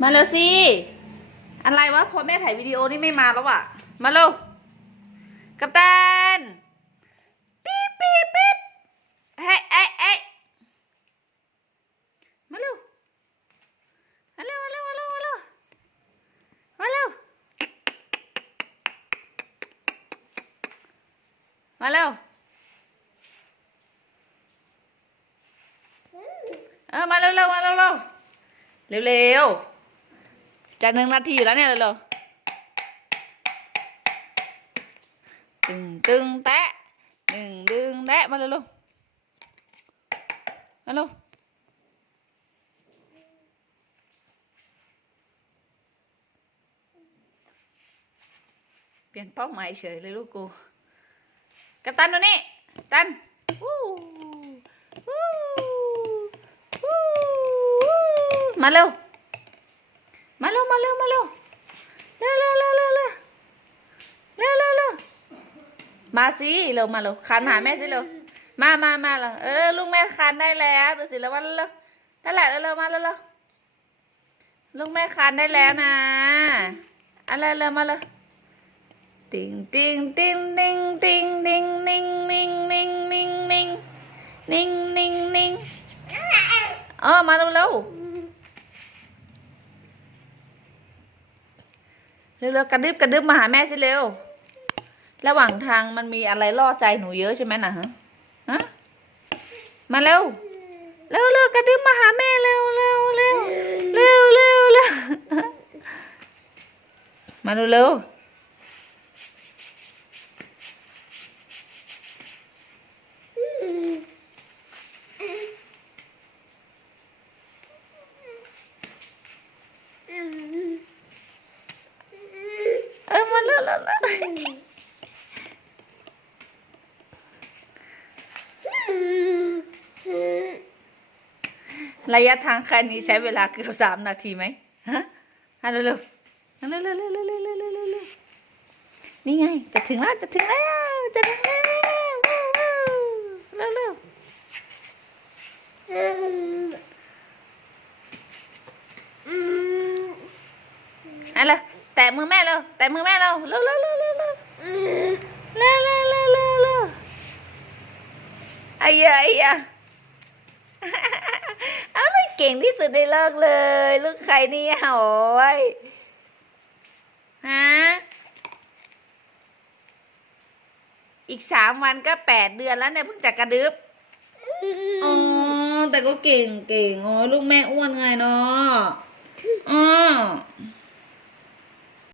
มาเร็วสิ อะไรวะพอแม่ถ่ายวิดีโอนี่ไม่มาแล้วอะมาเร็ว กัปตัน ปี๊บปี๊บปี๊บเฮ้ยเอ้ยเอ้ยมาเร็ว มาเร็ว มาเร็ว มาเร็ว มาเร็ว มาเร็ว มาเร็ว เออ มาเร็วเร็วมาเร็วเร็วเร็วเร็ว จะหนึ่งนาทีอยู่แล้วเนี่ยเร็วๆตึงตึงแตะหนึ่งดึงแตะมาเร็วเร็วมาเร็วเปลี่ยนเป้าหมายเฉยเลยลูกกูกับตันตัวนี้ตันมาเร็ว มาเร็วมาเร็วเร็วเร็วเร็วเร็วเร็วเร็วเร็วเร็วเร็วมาสิเร็วมาเร็วคานหาแม่สิเร็วมามามาเร็วเออลูกแม่คานได้แล้วดูสิแล้วว่าเร็วนั่นแหละเร็วเร็วมาเร็วเร็วลูกแม่คานได้แล้วนะอะไรเร็วมาเร็วติงติงติงติงติงติงนิ่งนิ่งนิ่งนิ่งนิ่งนิ่งนิ่งนิ่งเออมาเร็วเร็ว เร็วๆกระดึบกระดึบมาหาแม่สิเร็ว ระหว่างทางมันมีอะไรล่อใจหนูเยอะใช่ไหมนะฮะฮะมาเร็วเร็วเร็วกระดึบมาหาแม่เร็วเร็วเร็วเร็วเร็วเร็วมาเร็วเร็วเออมาเร็วเร็วเร็ว ระยะทางแค่นี้ใช้เวลาเกือบสามนาทีไหมฮะมาเร็วเร็วมาเร็วเร็วเร็วเร็วเร็วเร็วเร็วเร็วนี่ไง จะถึงแล้ว จะถึงแล้ว จะถึงแล้วเร็วเร็วอะไรแตะมือแม่เร็วแตะมือแม่เร็วเร็วเร็วเร็วเร็วเร็วเร็วเร็วเร็วเร็วเร็วไอ้ยะไอ้ยะเอาเลยเก่งที่สุดในโลกเลย ลูกใครเนี่ยโอ้ยฮะอีกสามวันก็แปดเดือนแล้วเนี่ยเพิ่งจะกระดึบอ๋อแต่ก็เก่งเก่งอ๋อลูกแม่อ้วนไงเนาะอ๋อ